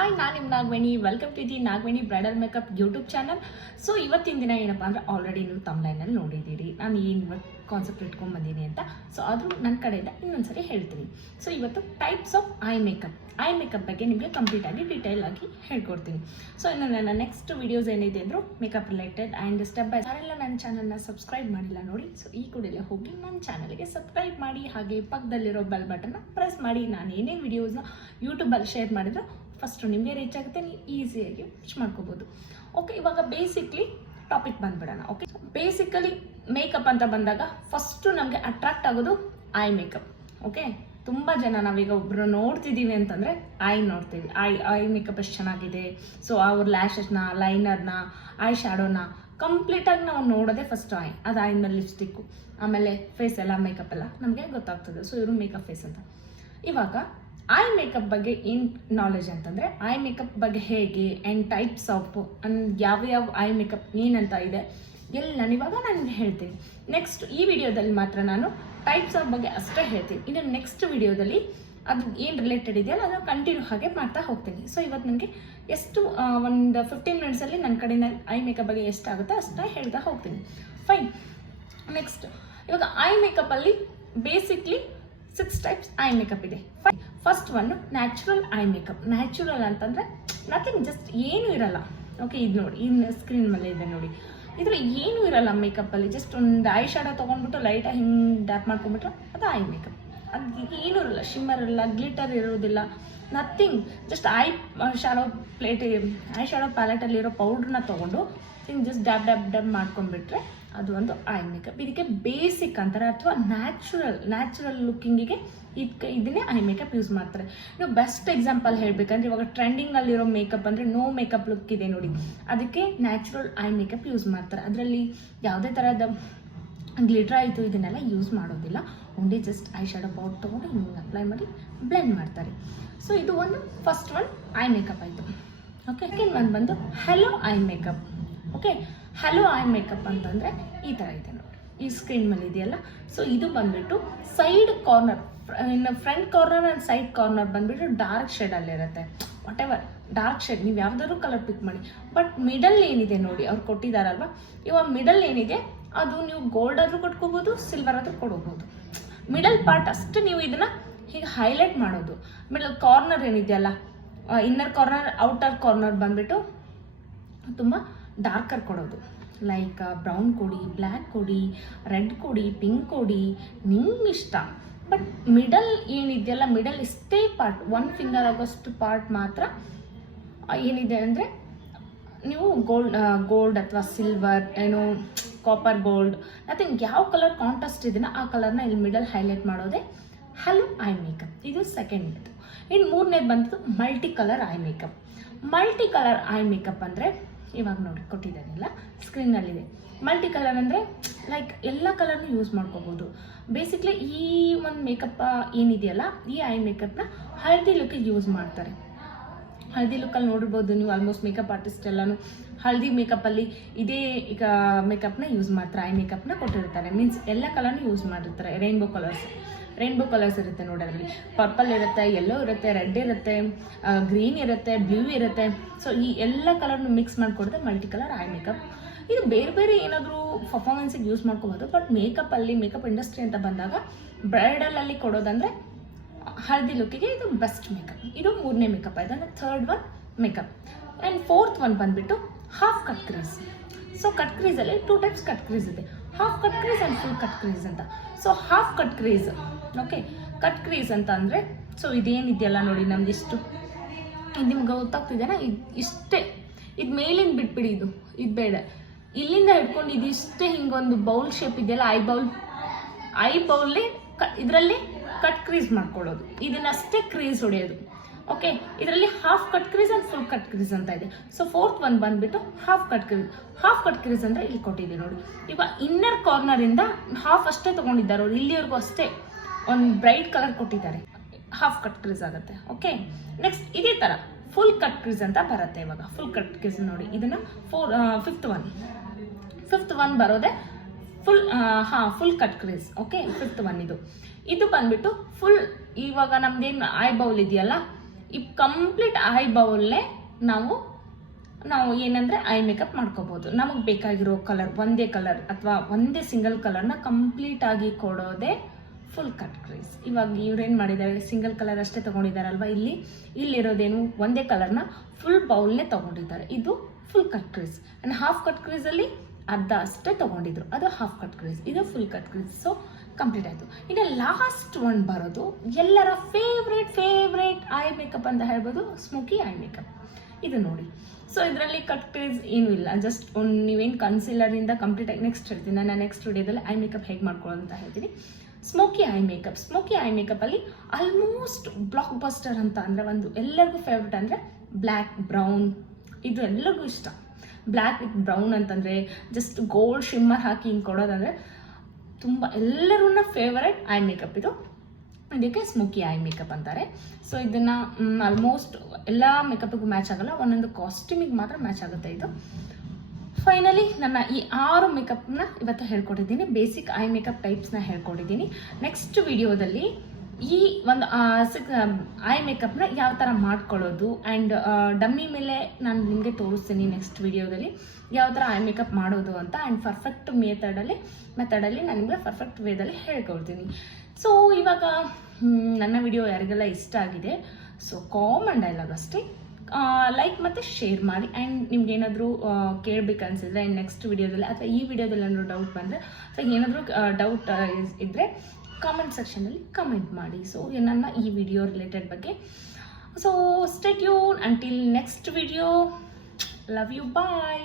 Hi, ನಾನು ನಿಮ್ಮ Nagaveni. Welcome to the Nagaveni bridal makeup YouTube channel. So ಇವತ್ತಿನ ದಿನ ಏನಪ್ಪ ಅಂದರೆ ಆಲ್ರೆಡಿ ನೀವು ತಮ್ಲೈನಲ್ಲಿ ನೋಡಿದ್ದೀರಿ ನಾನು ಏನು ಕಾನ್ಸೆಪ್ಟ್ ಇಟ್ಕೊಂಡು ಬಂದೀನಿ ಅಂತ. ಸೊ ಆದರೂ ನನ್ನ ಕಡೆಯಿಂದ ಇನ್ನೊಂದ್ಸರಿ ಹೇಳ್ತೀನಿ. ಸೊ ಇವತ್ತು ಟೈಪ್ಸ್ ಆಫ್ ಐ ಮೇಕಪ್ ಬಗ್ಗೆ ನಿಮಗೆ ಕಂಪ್ಲೀಟಾಗಿ ಡೀಟೇಲ್ ಆಗಿ ಹೇಳ್ಕೊಡ್ತೀನಿ. ಸೊ ಇನ್ನು ನನ್ನ ನೆಕ್ಸ್ಟ್ ವೀಡಿಯೋಸ್ ಏನಿದೆ ಅಂದರೂ makeup related and step by ಯಾರೆಲ್ಲ ನನ್ನ ಚಾನಲ್ನ ಸಬ್ಸ್ಕ್ರೈಬ್ ಮಾಡಿಲ್ಲ ನೋಡಿ, ಸೊ ಈ ಕೂಡಲೇ ಹೋಗಿ ನನ್ನ ಚಾನಲ್ಗೆ ಸಬ್ಸ್ಕ್ರೈಬ್ ಮಾಡಿ, ಹಾಗೆ ಪಕ್ಕದಲ್ಲಿರೋ ಬೆಲ್ ಬಟನ್ನ ಪ್ರೆಸ್ ಮಾಡಿ. ನಾನು ಏನೇ ವೀಡಿಯೋಸ್ನ ಯೂಟ್ಯೂಬಲ್ಲಿ ಶೇರ್ ಮಾಡಿದ್ರು ಫಸ್ಟು ನಿಮಗೆ ರೀಚ್ ಆಗುತ್ತೆ, ನೀವು ಈಸಿಯಾಗಿ ರಿಚ್ ಮಾಡ್ಕೋಬೋದು. ಓಕೆ, ಇವಾಗ ಬೇಸಿಕ್ಲಿ ಟಾಪಿಕ್ ಬಂದ್ಬಿಡೋಣ. ಓಕೆ, ಬೇಸಿಕಲಿ ಮೇಕಪ್ ಅಂತ ಬಂದಾಗ ಫಸ್ಟು ನಮಗೆ ಅಟ್ರಾಕ್ಟ್ ಆಗೋದು ಐ ಮೇಕಪ್. ಓಕೆ, ತುಂಬ ಜನ ನಾವೀಗ ಒಬ್ಬರು ನೋಡ್ತಿದ್ದೀವಿ ಅಂತಂದರೆ ಐ ನೋಡ್ತೀವಿ. ಐ ಮೇಕಪ್ ಎಷ್ಟು ಚೆನ್ನಾಗಿದೆ, ಸೊ ಅವ್ರ ಲ್ಯಾಶಸ್ನ, ಲೈನರ್ನ, ಐ ಶ್ಯಾಡೋನ ಕಂಪ್ಲೀಟಾಗಿ ನಾವು ನೋಡೋದೇ ಫಸ್ಟ್ ಐ. ಅದು ಐ ಮೇಲೆ ಲಿಪ್ಸ್ಟಿಕ್ಕು, ಆಮೇಲೆ ಫೇಸ್ ಎಲ್ಲ ಮೇಕಪ್ ಎಲ್ಲ ನಮಗೆ ಗೊತ್ತಾಗ್ತದೆ. ಸೊ ಇವರು ಮೇಕಪ್ ಫೇಸ್ ಅಂತ. ಇವಾಗ ಐ ಮೇಕಪ್ ಬಗ್ಗೆ ಏನು ನಾಲೆಜ್ ಅಂತಂದರೆ, ಐ ಮೇಕಪ್ ಬಗ್ಗೆ ಹೇಗೆ ಆ್ಯಂಡ್ ಟೈಪ್ಸ್ ಆಫ್ ಯಾವ ಐ ಮೇಕಪ್ ಏನಂತ ಇದೆ ಎಲ್ಲ ನಾನಿವಾಗ ನಾನು ಹೇಳ್ತೀನಿ. ನೆಕ್ಸ್ಟ್ ಈ ವಿಡಿಯೋದಲ್ಲಿ ಮಾತ್ರ ನಾನು ಟೈಪ್ಸ್ ಆಫ್ ಬಗ್ಗೆ ಅಷ್ಟೇ ಹೇಳ್ತೀನಿ. ಇನ್ನು ನೆಕ್ಸ್ಟ್ ವಿಡಿಯೋದಲ್ಲಿ ಅದು ಏನು ರಿಲೇಟೆಡ್ ಇದೆಯಲ್ಲ ಅದನ್ನು ಕಂಟಿನ್ಯೂ ಹಾಗೆ ಮಾಡ್ತಾ ಹೋಗ್ತೀನಿ. ಸೊ ಇವತ್ತು ನನಗೆ ಎಷ್ಟು ಒಂದು 15 ಮಿನಿಟ್ಸಲ್ಲಿ ನನ್ನ ಕಡೆಯಿಂದ ಐ ಮೇಕಪ್ ಬಗ್ಗೆ ಎಷ್ಟಾಗುತ್ತೋ ಅಷ್ಟೇ ಹೇಳ್ತಾ ಹೋಗ್ತೀನಿ. ಫೈನ್. ನೆಕ್ಸ್ಟ್ ಇವಾಗ ಐ ಮೇಕಪ್ಪಲ್ಲಿ ಬೇಸಿಕ್ಲಿ 6 ಟೈಪ್ಸ್ ಐ ಮೇಕಪ್ ಇದೆ. First one natural eye makeup. Natural ಅಂತಂದರೆ ನಥಿಂಗ್, ಜಸ್ಟ್ ಏನೂ ಇರಲ್ಲ. ಓಕೆ, ಇದು ನೋಡಿ, ಇನ್ನು ಸ್ಕ್ರೀನ್ ಮೇಲೆ ಇದೆ ನೋಡಿ, ಇದ್ರಲ್ಲಿ ಏನೂ ಇರಲ್ಲ ಮೇಕಪ್ಪಲ್ಲಿ. ಜಸ್ಟ್ ಒಂದು ಐ ಶ್ಯಾಡೋ ತೊಗೊಂಡ್ಬಿಟ್ಟು ಲೈಟಾಗಿ ಹಿಂಗೆ ಡ್ಯಾಪ್ ಮಾಡ್ಕೊಂಡ್ಬಿಟ್ರೆ ಅದು ಐ ಮೇಕಪ್. ಅದು ಏನೂ ಇರಲ್ಲ, ಶಿಮ್ಮರ್ ಇರಲ್ಲ, ಗ್ಲಿಟರ್ ಇರೋದಿಲ್ಲ, ನಥಿಂಗ್. ಜಸ್ಟ್ ಐ ಶ್ಯಾಡೋ ಪ್ಯಾಲೆಟಲ್ಲಿರೋ ಪೌಡ್ರನ್ನ ತೊಗೊಂಡು ಹಿಂಗೆ ಜಸ್ಟ್ ಡ್ಯಾಬ್ ಮಾಡ್ಕೊಂಡ್ಬಿಟ್ರೆ ಅದು ಒಂದು ಐ ಮೇಕಪ್. ಇದಕ್ಕೆ ಬೇಸಿಕ್ ಅಂತಾರೆ, ಅಥವಾ ನ್ಯಾಚುರಲ್ ಲುಕ್ಕಿಂಗಿಗೆ ಇದನ್ನೇ ಐ ಮೇಕಪ್ ಯೂಸ್ ಮಾಡ್ತಾರೆ. ನೀವು ಬೆಸ್ಟ್ ಎಕ್ಸಾಂಪಲ್ ಹೇಳಬೇಕಂದ್ರೆ ಇವಾಗ ಟ್ರೆಂಡಿಂಗಲ್ಲಿರೋ ಮೇಕಪ್ ಅಂದರೆ ನೋ ಮೇಕಪ್ ಲುಕ್ ಇದೆ ನೋಡಿ, ಅದಕ್ಕೆ ನ್ಯಾಚುರಲ್ ಐ ಮೇಕಪ್ ಯೂಸ್ ಮಾಡ್ತಾರೆ. ಅದರಲ್ಲಿ ಯಾವುದೇ ಥರದ ಗ್ಲಿಟರ್ ಆಯಿತು ಇದನ್ನೆಲ್ಲ ಯೂಸ್ ಮಾಡೋದಿಲ್ಲ. Only just I shadow powder ತೊಗೊಂಡು ಹಿಂಗೆ ಅಪ್ಲೈ ಮಾಡಿ ಬ್ಲೆಂಡ್ ಮಾಡ್ತಾರೆ. ಸೊ ಇದು ಒಂದು ಫಸ್ಟ್ ಒನ್ ಐ ಮೇಕಪ್ ಆಯಿತು. ಓಕೆ, ಸೆಕೆಂಡ್ ಒನ್ ಬಂದು hello I makeup. Okay, hello I makeup ಅಂತಂದರೆ ಈ ಥರ ಇದೆ ನೋಡಿ, ಈ ಸ್ಕ್ರೀನ್ ಮೇಲೆ ಇದೆಯಲ್ಲ. ಸೊ ಇದು ಬಂದುಬಿಟ್ಟು ಸೈಡ್ ಕಾರ್ನರ್, ಇನ್ನು front corner and side corner ಬಂದುಬಿಟ್ಟು ಡಾರ್ಕ್ ಶೇಡಲ್ಲಿರುತ್ತೆ. ವಾಟ್ ಎವರ್ ಡಾರ್ಕ್ ಶೇಡ್ ನೀವು ಯಾವುದಾದ್ರು ಕಲರ್ ಪಿಕ್ ಮಾಡಿ. ಬಟ್ ಮಿಡಲ್ ಏನಿದೆ ನೋಡಿ, ಅವ್ರು ಕೊಟ್ಟಿದ್ದಾರಲ್ವ, ಇವಾಗ ಮಿಡಲ್ ಏನಿದೆ ಅದು ನೀವು ಗೋಲ್ಡ್ ಆದರೂ ಕೊಟ್ಕೋಬೋದು, ಸಿಲ್ವರ್ ಆದರೂ ಕೊಡ್ಬೋದು. ಮಿಡಲ್ ಪಾರ್ಟ್ ಅಷ್ಟು ನೀವು ಇದನ್ನು ಹೀಗೆ ಹೈಲೈಟ್ ಮಾಡೋದು. ಮಿಡಲ್ ಕಾರ್ನರ್ ಏನಿದೆಯಲ್ಲ, ಇನ್ನರ್ ಕಾರ್ನರ್ ಔಟರ್ ಕಾರ್ನರ್ ಬಂದುಬಿಟ್ಟು ತುಂಬ ಡಾರ್ಕರ್ ಕೊಡೋದು. ಲೈಕ್ ಬ್ರೌನ್ ಕೊಡಿ, ಬ್ಲ್ಯಾಕ್ ಕೊಡಿ, ರೆಡ್ ಕೊಡಿ, ಪಿಂಕ್ ಕೊಡಿ, ನಿಮ್ಗಿಷ್ಟ. ಬಟ್ ಮಿಡಲ್ ಏನಿದೆಯಲ್ಲ, ಮಿಡಲ್ ಇಷ್ಟೇ ಪಾರ್ಟ್, 1 ಫಿಂಗರ್ ಆಗೋಷ್ಟು ಪಾರ್ಟ್ ಮಾತ್ರ ಏನಿದೆ ಅಂದರೆ ನೀವು ಗೋಲ್ಡ್ ಅಥವಾ ಸಿಲ್ವರ್, ಏನು ಕಾಪರ್ ಗೋಲ್ಡ್, ನಥಿಂಗ್ ಯಾವ ಕಲರ್ ಕಾಂಟ್ರಾಸ್ಟ್ ಇದೆಯೋ ಆ ಕಲರ್ನ ಇಲ್ಲಿ ಮಿಡಲ್ ಹೈಲೈಟ್ ಮಾಡೋದೇ ಹಲೋ ಐ ಮೇಕಪ್. ಇದು ಸೆಕೆಂಡ್. ಇನ್ನು ಮೂರನೇದು ಬಂತು multi colour eye makeup. Multi colour eye makeup ಅಂದರೆ ಇವಾಗ ನೋಡಿ ಕೊಟ್ಟಿದ್ದಾನಿಲ್ಲ ಸ್ಕ್ರೀನಲ್ಲಿದೆ. ಮಲ್ಟಿ ಕಲರ್ ಅಂದರೆ ಲೈಕ್ ಎಲ್ಲ ಕಲರ್ನು ಯೂಸ್ ಮಾಡ್ಕೋಬೋದು. ಬೇಸಿಕ್ಲಿ ಈ ಒಂದು ಮೇಕಪ್ ಏನಿದೆಯಲ್ಲ, ಈ ಐ ಮೇಕಪ್ನ ಹಳದಿ ಲುಕ್ಕಿಗೆ ಯೂಸ್ ಮಾಡ್ತಾರೆ. ಹಳದಿ ಲುಕ್ಕಲ್ಲಿ ನೋಡಿರ್ಬೋದು ನೀವು, ಆಲ್ಮೋಸ್ಟ್ ಮೇಕಪ್ ಆರ್ಟಿಸ್ಟ್ ಎಲ್ಲನೂ ಹಳದಿ ಮೇಕಪ್ಪಲ್ಲಿ ಇದೇ ಈಗ ಮೇಕಪ್ನ ಯೂಸ್ ಮಾಡ್ತಾರೆ. ಐ ಮೇಕಪ್ನ ಕೊಟ್ಟಿರ್ತಾರೆ, ಮೀನ್ಸ್ ಎಲ್ಲ ಕಲರ್ನು ಯೂಸ್ ಮಾಡಿರ್ತಾರೆ. ರೈನ್ಬೋ ಕಲರ್ಸ್ ಇರುತ್ತೆ ನೋಡಿ, ಅದರಲ್ಲಿ ಪರ್ಪಲ್ ಇರುತ್ತೆ, ಯೆಲ್ಲೋ ಇರುತ್ತೆ, ರೆಡ್ ಇರುತ್ತೆ, ಗ್ರೀನ್ ಇರುತ್ತೆ, ಬ್ಲೂ ಇರುತ್ತೆ. ಸೊ ಈ ಎಲ್ಲ ಕಲರ್ನು ಮಿಕ್ಸ್ ಮಾಡಿಕೊಡಿದ್ರೆ ಮಲ್ಟಿ ಕಲರ್ ಐ ಮೇಕಪ್. ಇದು ಬೇರೆ ಏನಾದರೂ ಪರ್ಫಾರ್ಮೆನ್ಸಿಗೆ ಯೂಸ್ ಮಾಡ್ಕೋಬೋದು. ಬಟ್ ಮೇಕಪ್ ಇಂಡಸ್ಟ್ರಿ ಅಂತ ಬಂದಾಗ ಬ್ರೈಡಲಲ್ಲಿ ಕೊಡೋದಂದರೆ ಹಳದಿ ಲುಕ್ಕಿಗೆ ಇದು ಬೆಸ್ಟ್ ಮೇಕಪ್. ಇದು ಮೂರನೇ ಮೇಕಪ್ ಆಯ್ತು. ಅಂದರೆ third one makeup. And fourth one ಬಂದುಬಿಟ್ಟು half cut crease. So cut ಕ್ರೀಸಲ್ಲಿ 2 ಟೈಪ್ಸ್ ಕಟ್ ಕ್ರೀಸ್ ಇದೆ, half cut crease and full cut crease ಅಂತ. So half cut crease, okay, cut crease ಅಂತ ಅಂದರೆ ಸೊ ಇದೇನಿದೆಯಲ್ಲ ನೋಡಿ, ನಮ್ದು ಇಷ್ಟು ಇದು ನಿಮ್ಗೆ ಗೊತ್ತಾಗ್ತಿದೆಯಾ, ಇಷ್ಟೇ, ಇದು ಮೇಲಿಂದ ಬಿಟ್ಬಿಡಿ, ಇದು ಬೇಡ, ಇಲ್ಲಿಂದ ಹಿಡ್ಕೊಂಡು ಇದು ಇಷ್ಟೇ ಹಿಂಗೊಂದು ಬೌಲ್ ಶೇಪ್ ಇದೆಯಲ್ಲ, ಐ ಬೌಲ್ಲಿ ಇದರಲ್ಲಿ ಕಟ್ ಕ್ರೀಸ್ ಮಾಡ್ಕೊಳ್ಳೋದು, ಇದನ್ನಷ್ಟೇ ಕ್ರೀಸ್ ಹೊಡೆಯೋದು. ಓಕೆ, ಇದರಲ್ಲಿ half cut crease and full cut crease ಅಂತ ಇದೆ. ಸೊ ಫೋರ್ತ್ ಒನ್ ಬಂದುಬಿಟ್ಟು ಹಾಫ್ ಕಟ್ ಕ್ರೀಸ್ ಅಂದರೆ ಇಲ್ಲಿ ಕೊಟ್ಟಿದೆ ನೋಡಿ. ಇವಾಗ ಇನ್ನರ್ ಕಾರ್ನರಿಂದ ಹಾಫ್ ಅಷ್ಟೇ ತೊಗೊಂಡಿದ್ದಾರೆ ಅವರು, ಇಲ್ಲಿವರೆಗೂ ಅಷ್ಟೇ ಒಂದು ಬ್ರೈಟ್ ಕಲರ್ ಕೊಟ್ಟಿದ್ದಾರೆ, ಹಾಫ್ ಕಟ್ ಕ್ರೀಸ್ ಆಗುತ್ತೆ. ಓಕೆ, ನೆಕ್ಸ್ಟ್ ಇದೇ ಥರ ಫುಲ್ ಕಟ್ ಕ್ರೀಸ್ ಅಂತ ಬರುತ್ತೆ. ಇವಾಗ ಫುಲ್ ಕಟ್ ಕ್ರೀಸ್ ನೋಡಿ, ಇದನ್ನು ಫಿಫ್ತ್ ಒನ್ ಬರೋದೆ full cut crease. Okay, fifth one ಇದು ಬಂದ್ಬಿಟ್ಟು ಫುಲ್. ಇವಾಗ ನಮ್ದೇನು ಐ ಬೌಲ್ ಇದೆಯಲ್ಲ, ಈ ಕಂಪ್ಲೀಟ್ ಐ ಬೌಲ್ನೇ ನಾವು ಏನಂದರೆ ಐ ಮೇಕಪ್ ಮಾಡ್ಕೋಬೋದು. ನಮಗೆ ಬೇಕಾಗಿರೋ ಕಲರ್ ಒಂದೇ ಕಲರ್ ಅಥವಾ ಒಂದೇ ಸಿಂಗಲ್ ಕಲರ್ನ ಕಂಪ್ಲೀಟಾಗಿ ಕೊಡೋದೇ ಫುಲ್ ಕಟ್ ಕ್ರೀಸ್. ಇವಾಗ ಇವ್ರೇನು ಮಾಡಿದ್ದಾರೆ, ಸಿಂಗಲ್ ಕಲರ್ ಅಷ್ಟೇ ತೊಗೊಂಡಿದ್ದಾರಲ್ವ, ಇಲ್ಲಿರೋದೇನು ಒಂದೇ ಕಲರ್ನ ಫುಲ್ ಬೌಲ್ನೇ ತೊಗೊಂಡಿದ್ದಾರೆ. ಇದು full cut crease. And half cut ಕ್ರೀಸಲ್ಲಿ ಅರ್ಧ ಅಷ್ಟೇ ತೊಗೊಂಡಿದ್ರು, ಅದು ಹಾಫ್ ಕಟ್ ಕ್ರೀಸ್, ಇದು full cut crease. So complete ಆಯಿತು. ಇನ್ನು ಲಾಸ್ಟ್ ಒನ್ ಬರೋದು ಎಲ್ಲರ ಫೇವ್ರೇಟ್ ಐ ಮೇಕಪ್ ಅಂತ ಹೇಳ್ಬೋದು, ಸ್ಮೋಕಿ ಐ ಮೇಕಪ್. ಇದು ನೋಡಿ. ಸೊ ಇದರಲ್ಲಿ ಕಟ್ ಕ್ರೀಸ್ ಏನೂ ಇಲ್ಲ, ಜಸ್ಟ್ ನೀವೇನು ಕನ್ಸಿಲರಿಂದ ಕಂಪ್ಲೀಟಾಗಿ ನೆಕ್ಸ್ಟ್ ಹೇಳ್ತೀನಿ, ನಾನು ನೆಕ್ಸ್ಟ್ ವಿಡಿಯೋದಲ್ಲಿ ಐ ಮೇಕಪ್ ಹೇಗೆ ಮಾಡ್ಕೊಳ್ಳೋದು ಅಂತ ಹೇಳ್ತೀನಿ. ಸ್ಮೋಕಿ ಐ ಮೇಕಪ್ಪಲ್ಲಿ ಆಲ್ಮೋಸ್ಟ್ ಬ್ಲಾಕ್ ಬಸ್ಟರ್ ಅಂತ ಅಂದರೆ ಒಂದು ಎಲ್ಲರಿಗೂ ಫೇವ್ರೇಟ್ ಅಂದರೆ ಬ್ಲ್ಯಾಕ್ ಬ್ರೌನ್, ಇದು ಎಲ್ಲರಿಗೂ ಇಷ್ಟ. ಬ್ಲ್ಯಾಕ್ ವಿತ್ ಬ್ರೌನ್ ಅಂತಂದರೆ ಜಸ್ಟ್ ಗೋಲ್ಡ್ ಶಿಮ್ಮರ್ ಹಾಕಿ ಹಿಂಗೆ ಕೊಡೋದಂದರೆ ತುಂಬ ಎಲ್ಲರೂ ಫೇವರೇಟ್ ಐ ಮೇಕಪ್ ಇದು. ಇದಕ್ಕೆ ಸ್ಮೋಕಿ ಐ ಮೇಕಪ್ ಅಂತಾರೆ. ಸೊ ಇದನ್ನು ಆಲ್ಮೋಸ್ಟ್ ಎಲ್ಲ ಮೇಕಪ್ಪಿಗೂ ಮ್ಯಾಚ್ ಆಗೋಲ್ಲ, ಒಂದೊಂದು ಕಾಸ್ಟ್ಯೂಮಿಗೆ ಮಾತ್ರ ಮ್ಯಾಚ್ ಆಗುತ್ತೆ ಇದು. ಫೈನಲಿ ನನ್ನ ಈ 6 ಮೇಕಪ್ನ ಇವತ್ತು ಹೇಳ್ಕೊಟ್ಟಿದ್ದೀನಿ, ಬೇಸಿಕ್ ಐ ಮೇಕಪ್ ಟೈಪ್ಸ್ನ ಹೇಳ್ಕೊಟ್ಟಿದ್ದೀನಿ. ನೆಕ್ಸ್ಟ್ ವಿಡಿಯೋದಲ್ಲಿ ಈ ಒಂದು ಐ ಮೇಕಪ್ನ ಯಾವ ಥರ ಮಾಡ್ಕೊಳ್ಳೋದು ಆ್ಯಂಡ್ ಡಮ್ಮಿ ಮೇಲೆ ನಾನು ನಿಮಗೆ ತೋರಿಸ್ತೀನಿ ನೆಕ್ಸ್ಟ್ ವಿಡಿಯೋದಲ್ಲಿ ಯಾವ ಥರ ಐ ಮೇಕಪ್ ಮಾಡೋದು ಅಂತ. ಆ್ಯಂಡ್ ಪರ್ಫೆಕ್ಟ್ ಮೆಥಡಲ್ಲಿ ನಾನು ನಿಮಗೆ ಪರ್ಫೆಕ್ಟ್ ವೇದಲ್ಲಿ ಹೇಳ್ಕೊಡ್ತೀನಿ. ಸೊ ಇವಾಗ ನನ್ನ ವಿಡಿಯೋ ಯಾರಿಗೆಲ್ಲ ಇಷ್ಟ ಆಗಿದೆ, ಸೊ ಕಾಮನ್ ಡೈಲಾಗ್ ಅಷ್ಟೇ, ಲೈಕ್ ಮತ್ತು ಶೇರ್ ಮಾಡಿ. ಆ್ಯಂಡ್ ನಿಮ್ಗೇನಾದರೂ ಕೇಳಬೇಕು ಅನಿಸಿದ್ರೆ ಆ್ಯಂಡ್ ನೆಕ್ಸ್ಟ್ ವಿಡಿಯೋದಲ್ಲಿ ಅಥವಾ ಈ ವಿಡಿಯೋದಲ್ಲಿ ಏನಾದರೂ ಡೌಟ್ ಬಂದರೆ ಅಥವಾ ಏನಾದರೂ ಡೌಟ್ ಇದ್ದರೆ ಕಾಮೆಂಟ್ ಸೆಕ್ಷನಲ್ಲಿ ಕಮೆಂಟ್ ಮಾಡಿ. ಸೊ ನನ್ನ ಈ ವಿಡಿಯೋ ರಿಲೇಟೆಡ್ ಬಗ್ಗೆ. So stay tune until next video. Love you, bye.